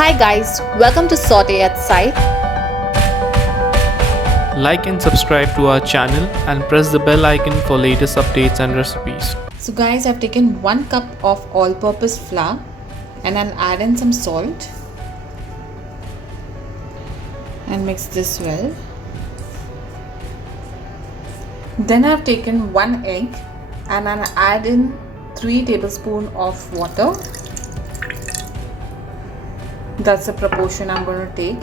Hi guys, welcome to Saute at Sight. Like and subscribe to our channel and press the bell icon for latest updates and recipes. So guys, I've taken 1 cup of all-purpose flour and I'll add in some salt and mix this well. Then I've taken 1 egg and I'll add in 3 tablespoons of water. That's the proportion I'm going to take.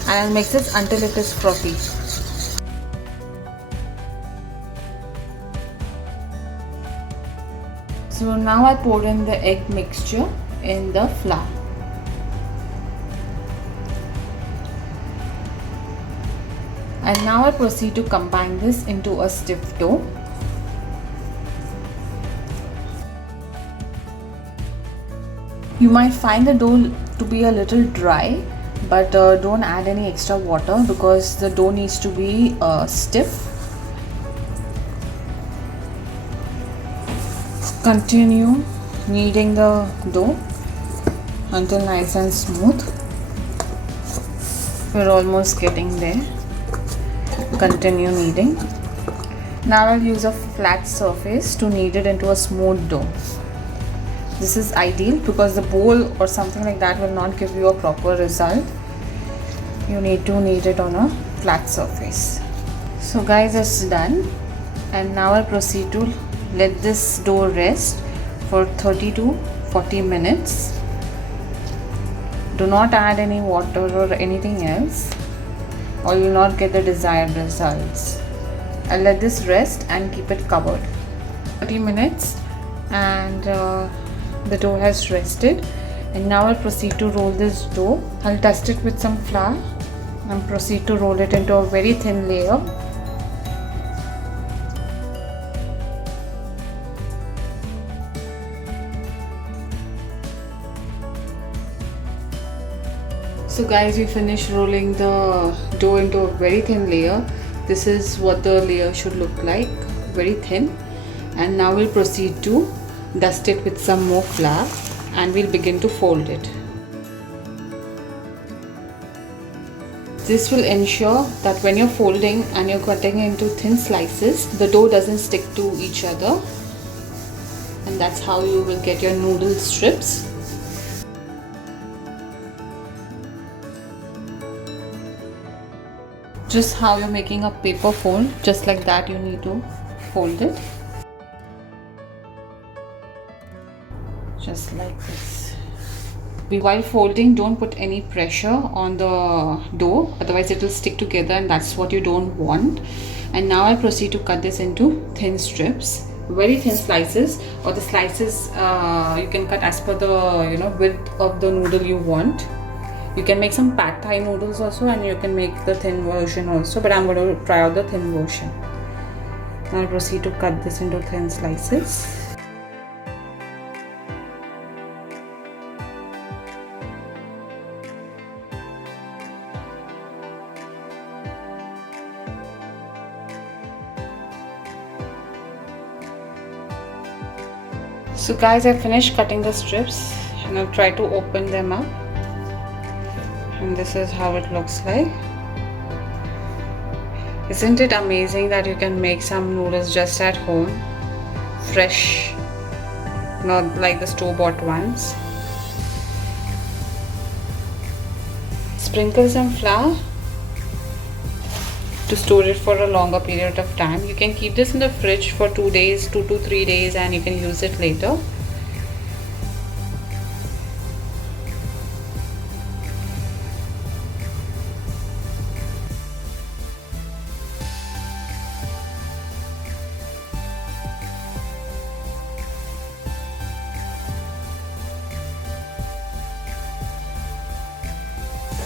And I'll mix it until it is frothy. So now I pour in the egg mixture in the flour. And now I proceed to combine this into a stiff dough. You might find the dough to be a little dry, but don't add any extra water because the dough needs to be stiff. Continue kneading the dough until nice and smooth. We're almost getting there. Continue kneading. Now I'll use a flat surface to knead it into a smooth dough. This is ideal because the bowl or something like that will not give you a proper result. You need to knead it on a flat surface. So guys, it's done, and now I'll proceed to let this dough rest for 30 to 40 minutes. Do not add any water or anything else, or you will not get the desired results. I'll let this rest and keep it covered. 30 minutes and the dough has rested, and now I'll proceed to roll this dough. I'll dust it with some flour and proceed to roll it into a very thin layer. So guys, we finished rolling the dough into a very thin layer. This is what the layer should look like, very thin. And now we'll proceed to dust it with some more flour and we'll begin to fold it. This will ensure that when you're folding and you're cutting into thin slices, the dough doesn't stick to each other, and that's how you will get your noodle strips. Just how you're making a paper fold, just like that you need to fold it. Just like this. While folding, don't put any pressure on the dough, otherwise it will stick together and that's what you don't want. And now I proceed to cut this into thin strips, very thin slices, or the slices you can cut as per the width of the noodle you want. You can make some pad thai noodles also, and you can make the thin version also, but I'm going to try out the thin version. Now I'll proceed to cut this into thin slices. So guys, I finished cutting the strips and I'll try to open them up. And this is how it looks like. Isn't it amazing that you can make some noodles just at home, fresh, not like the store-bought ones. Sprinkle some flour to store it for a longer period of time. You can keep this in the fridge for 2 days, 2 to 3 days, and you can use it later.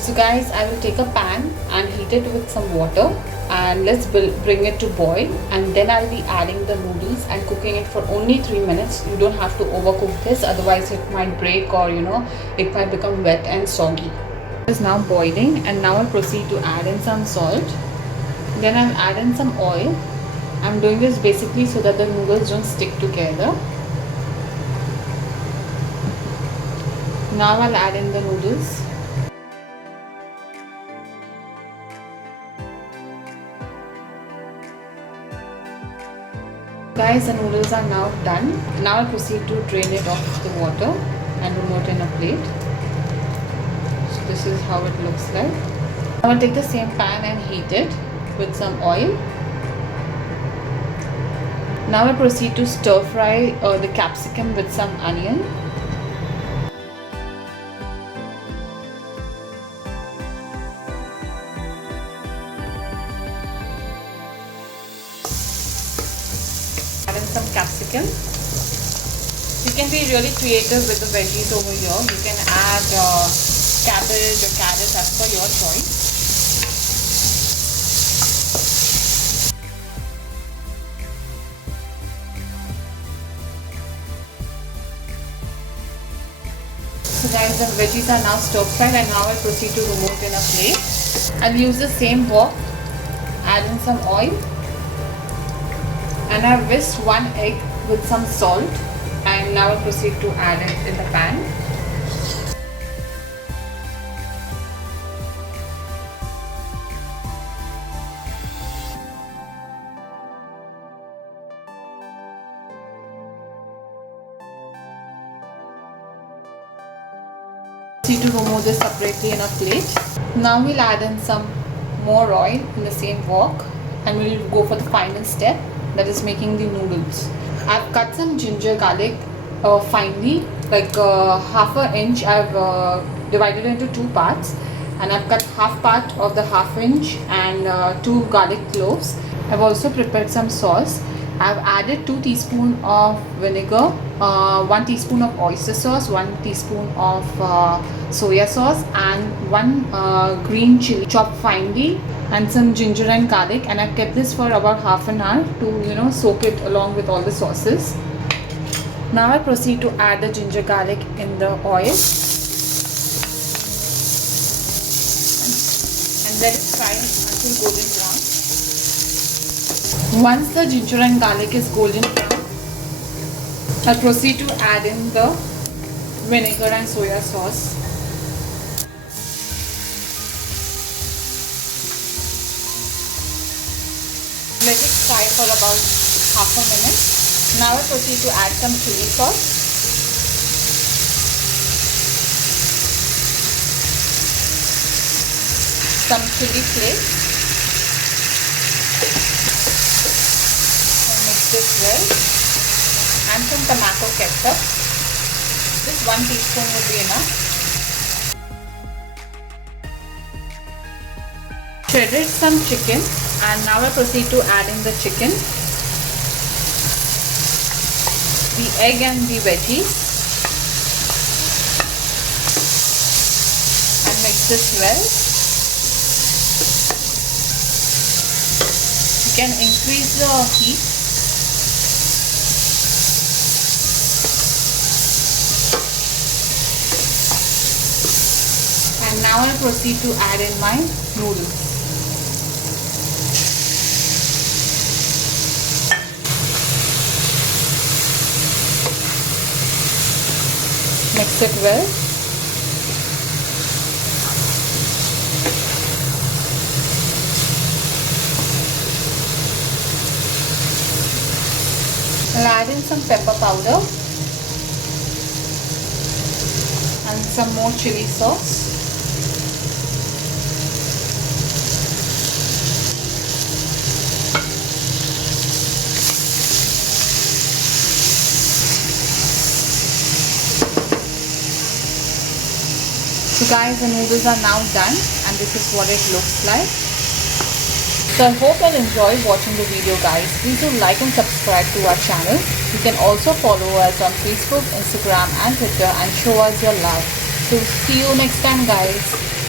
So guys, I will take a pan and heat it with some water, and let's bring it to boil, and then I'll be adding the noodles and cooking it for only 3 minutes. You don't have to overcook this, otherwise it might break or it might become wet and soggy. It is now boiling, and now I'll proceed to add in some salt. Then I'll add in some oil. I'm doing this basically so that the noodles don't stick together. Now I'll add in the noodles. Guys, the noodles are now done. Now I'll proceed to drain it off the water and remove it in a plate. So this is how it looks like. Now I'll take the same pan and heat it with some oil. Now I'll proceed to stir fry the capsicum with some onion. Add in some capsicum. You can be really creative with the veggies over here. You can add cabbage or carrots as per your choice. So guys, the veggies are now stir fried and now I'll proceed to remove it in a plate. I'll use the same wok, add in some oil, and I've whisked 1 egg with some salt, and now I'll proceed to add it in the pan. To remove this separately in a plate. Now we'll add in some more oil in the same wok and we'll go for the final step, that is making the noodles. I've cut some ginger garlic finely, like half an inch. I've divided it into 2 parts and I've cut half part of the half inch and 2 garlic cloves. I've also prepared some sauce. I've added 2 teaspoons of vinegar, 1 teaspoon of oyster sauce, 1 teaspoon of soya sauce, and 1 green chili chopped finely, and some ginger and garlic. And I've kept this for about half an hour to soak it along with all the sauces. Now I proceed to add the ginger garlic in the oil and let it fry until golden brown. Once the ginger and garlic is golden brown, I'll proceed to add in the vinegar and soya sauce. Let it fry for about half a minute. Now I'll proceed to add some chili sauce. Some chili flakes. This well, and some tomato ketchup. This 1 teaspoon would be enough. Shredded some chicken, and now I proceed to add in the chicken, the egg and the veggies, and mix this well. You can increase the heat. And now I'll proceed to add in my noodles. Mix it well. I'll add in some pepper powder and some more chili sauce. So guys, the noodles are now done and this is what it looks like. So I hope you'll enjoy watching the video guys. Please do like and subscribe to our channel. You can also follow us on Facebook, Instagram and Twitter and show us your love. So see you next time guys.